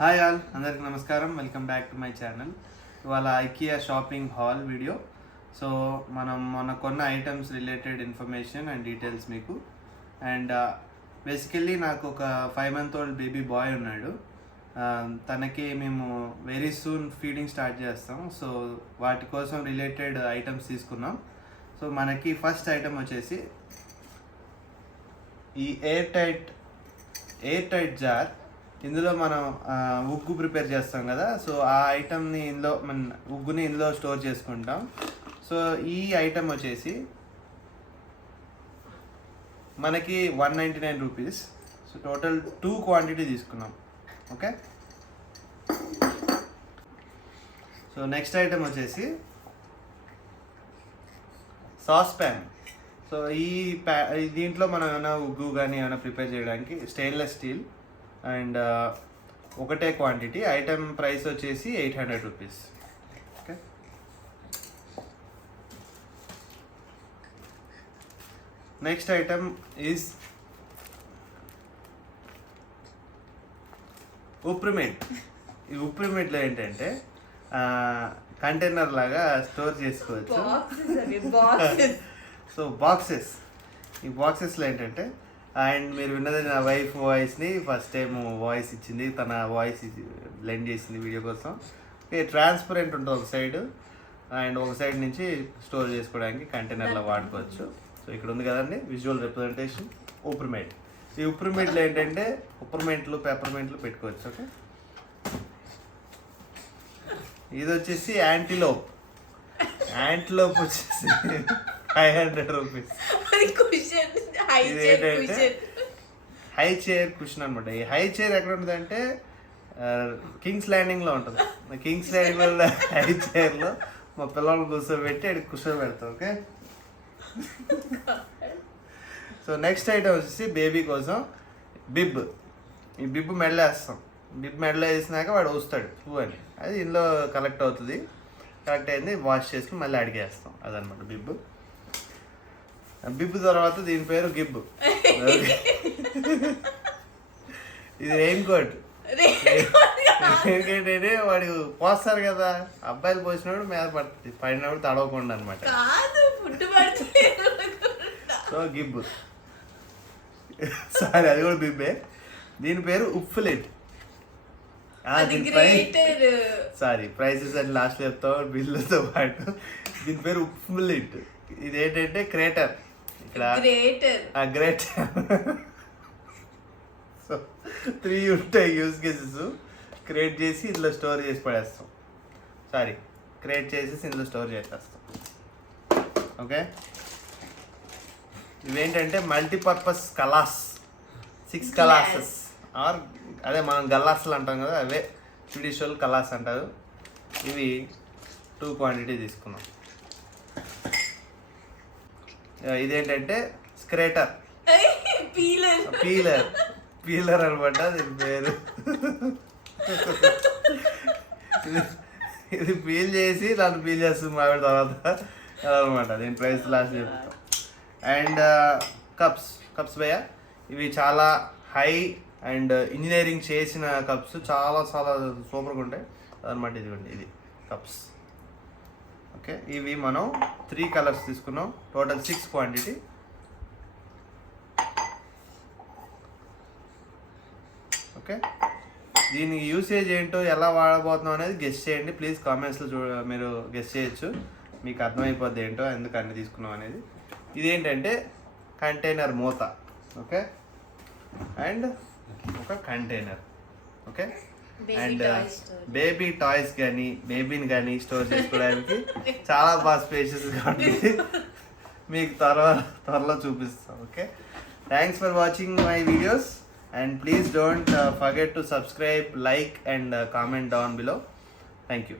Hi all, అందరికి నమస్కారం. Welcome back to my channel. ఇవాళ IKEA shopping haul video. So మనం మొన్న కొన్న items related information and details మీకు. అండ్ బేసికల్లీ నాకు ఒక 5 month old బేబీ బాయ్ ఉన్నాడు. తనకి మేము వెరీ సూన్ ఫీడింగ్ స్టార్ట్ చేస్తాం. సో వాటి కోసం రిలేటెడ్ ఐటమ్స్ తీసుకున్నాం. సో మనకి ఫస్ట్ ఐటమ్ వచ్చేసి ఈ ఎయిర్ టైట్ జార్. ఇందులో మనం ఉగ్గు ప్రిపేర్ చేస్తాం కదా, సో ఆ ఐటమ్ని ఇందులో ఉగ్గుని ఇందులో స్టోర్ చేసుకుంటాం. సో ఈ ఐటమ్ వచ్చేసి మనకి 199 రూపీస్. సో టోటల్ 2 క్వాంటిటీ తీసుకున్నాం. ఓకే, సో నెక్స్ట్ ఐటమ్ వచ్చేసి సాస్ ప్యాన్. సో దీంట్లో మనం ఏమైనా ఉగ్గు కానీ ఏమైనా ప్రిపేర్ చేయడానికి స్టెయిన్లెస్ స్టీల్ అండ్ ఒకటే క్వాంటిటీ. ఐటమ్ ప్రైస్ వచ్చేసి 800 rupees. Okay, next item is ఉప్రిమేట్. ఈ ఉప్రిమేట్లో ఏంటంటే కంటైనర్ లాగా స్టోర్ చేసుకోవచ్చు. సో బాక్సెస్, ఈ బాక్సెస్లో ఏంటంటే, అండ్ మీరు విన్నది నా వైఫ్ వాయిస్ని ఫస్ట్ టైం వాయిస్ ఇచ్చింది, తన వాయిస్ బ్లెండ్ చేసింది వీడియో కోసం. ఓకే, ట్రాన్స్పరెంట్ ఉంటుంది ఒక సైడ్, అండ్ ఒక సైడ్ నుంచి స్టోర్ చేసుకోవడానికి కంటైనర్లో వాడుకోవచ్చు. సో ఇక్కడ ఉంది కదండి విజువల్ రిప్రజెంటేషన్ ఉప్రిమేట్. ఈ ఉప్రిమేట్లో ఏంటంటే ఉప్రిమెంట్లు, పెప్పర్మెంట్లు పెట్టుకోవచ్చు. ఓకే, ఇది వచ్చేసి యాంటీలోప్ వచ్చేసి 500 రూపీస్. ఇది ఏంటంటే హై చైర్ కుషన్ అనమాట. ఈ హై చైర్ ఎక్కడ ఉంటుందంటే కింగ్స్ ల్యాండింగ్లో ఉంటుంది. కింగ్స్ ల్యాండింగ్లో హై చైర్లో మా పిల్లల్ని కూర్చోబెట్టి అక్కడికి కూర్చోబెడతాం. ఓకే, సో నెక్స్ట్ ఐటమ్ వచ్చేసి బేబీ కోసం బిబ్. ఈ బిబ్ మెడలో వేస్తాం. బిబ్ మెడలో వేసినాక వాడు వస్తాడు పువ్వు అని, అది ఇందులో కలెక్ట్ అవుతుంది. కలెక్ట్ అయింది వాష్ చేసుకుని మళ్ళీ అడిగేస్తాం. అదనమాట బిబ్. బిబ్ తర్వాత దీని పేరు గిబ్. ఇది రెయిన్ కోట్. ఎందుకంటే వాడు పోస్తారు కదా, అబ్బాయిలు పోసినప్పుడు మీద పడుతుంది, పడినప్పుడు తడవకుండా అనమాట. సో గిబ్, సారీ అది కూడా బిబ్బే. దీని పేరు ఉప్ఫులెట్. సారీ ప్రైసెస్ అని లాస్ట్ చెప్తావు బిల్లుతో పాటు. దీని పేరు ఉప్ఫులెట్. ఇది ఏంటంటే క్రేటర్. ఇక్కడ గ్రేటర్. సో 3 ఉంటాయి యూజ్ కేసెస్. క్రియేట్ చేసి ఇందులో స్టోర్ చేసి పడేస్తాం. సారీ, క్రియేట్ చేసేసి ఇందులో స్టోర్ చేసేస్తాం. ఓకే, ఇవేంటంటే మల్టీపర్పస్ కలాస్, 6 కలాసెస్ ఆర్ అదే మనం గల్లాస్లు అంటాం కదా, అవే జుడిషియల్ కలాస్ అంటారు. ఇవి 2 క్వాంటిటీ తీసుకున్నాం. ఇదేంటంటే స్క్రేటర్, పీలర్ అనమాట దీని పేరు. ఇది పీల్ చేసి దాన్ని పీల్ చేస్తుంది మావిడ తర్వాత అనమాట. దీని ప్రైస్ లాస్ట్ చెప్తాం. అండ్ కప్స్ భయ్య, ఇవి చాలా హై అండ్ ఇంజనీరింగ్ చేసిన కప్స్, చాలా చాలా సూపర్గా ఉంటాయి అనమాట. ఇదిగోండి, ఇది కప్స్. ఓకే, ఇవి మనం 3 కలర్స్ తీసుకున్నాం. Total 6 quantity. ఓకే, దీని యూసేజ్ ఏంటో ఎలా వాడబోతున్నాం అనేది గెస్ చేయండి ప్లీజ్. కామెంట్స్లో మీరు గెస్ చేయొచ్చు, మీకు అర్థమైపోద్ది ఏంటో ఎందుకు అన్ని తీసుకున్నాం అనేది. ఇదేంటంటే కంటైనర్ మూత. ఓకే, అండ్ ఒక container. Okay, and baby toys కానీ బేబీని కానీ స్టోర్ చేసుకోవడానికి చాలా బాగా స్పేషియస్గా ఉంటుంది. మీకు త్వరలో చూపిస్తాం. Okay, thanks for watching my videos and please don't forget to subscribe, like and comment down below. Thank you.